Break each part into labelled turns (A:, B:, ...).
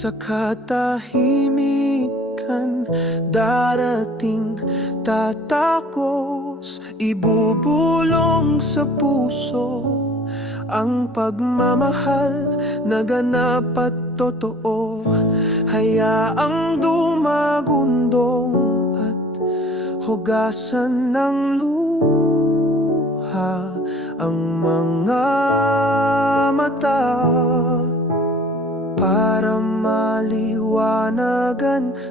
A: Sa katahimikan Darating tatakos Ibubulong sa puso Ang pagmamahal na ganap at totoo. Hayaang dumagundong at Hugasan ng luha Ang mga mata para maliwanagan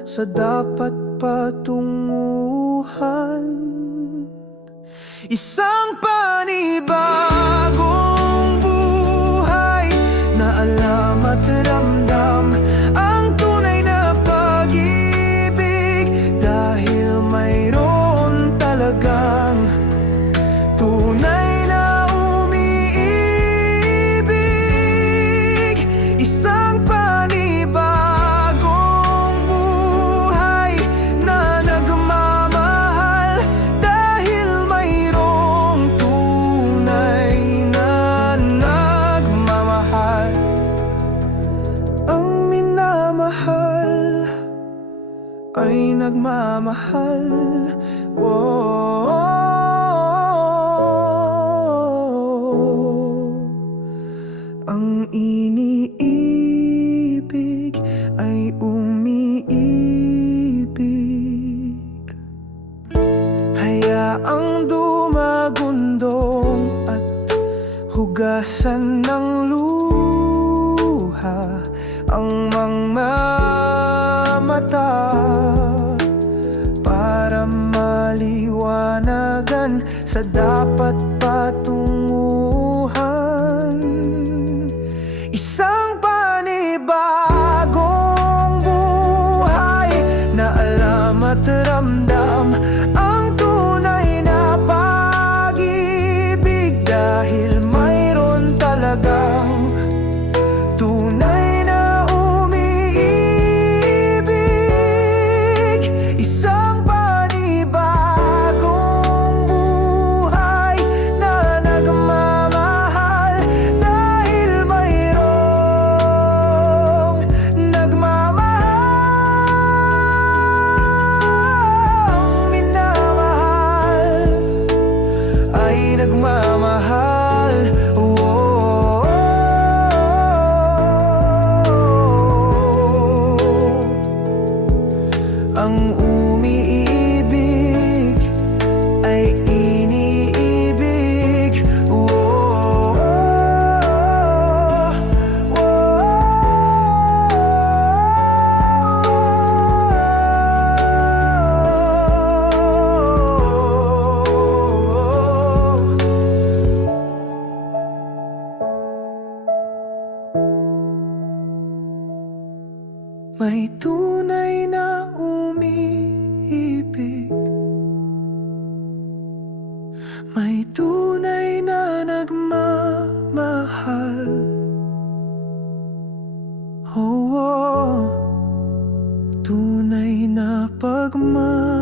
A: sa dapat patunguhan. Isang panibagong ay nagmamahal. Whoa. Ang iniibig ay umiibig. Hayaang dumagundong at hugasan ng luha Ang mga mata sa dapat patunguhan. Isang May tunay na umiibig. May tunay na nagmamahal. Oo, tunay na pagmamahal